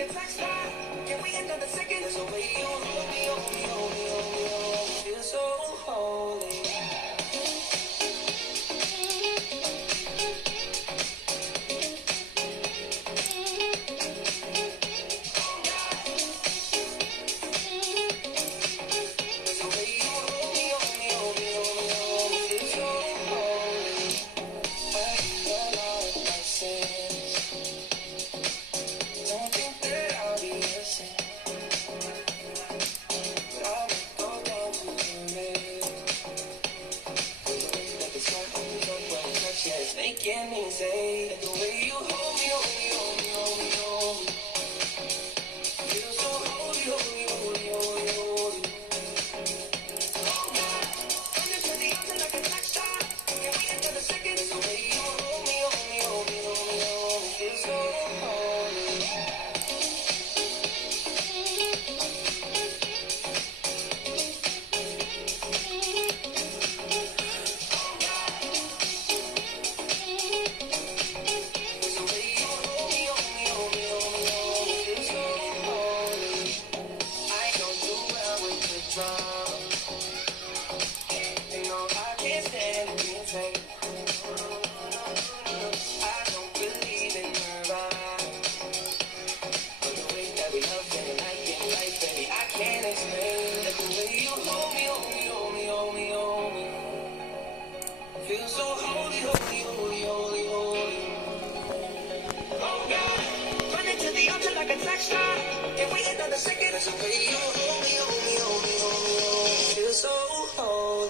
like a track star. Can we end on the second? There's a way you hold me, hold me, hold me, hold me, hold me. Feel so holy. Making me say that the way you hold me, hold me, hold me, hold me, hold me. Feel so holy, holy, holy, holy, holy. Oh God, running to the altar like a track star. Can we enter the second? The way you hold me, hold me, hold me, hold me, hold me. Feel so holy. Feel so holy, holy, holy, holy, holy. Oh God, running to the altar like a track star. Can we end on the second? There's a way you hold me, hold me, hold me, hold me, hold me. Feel so holy.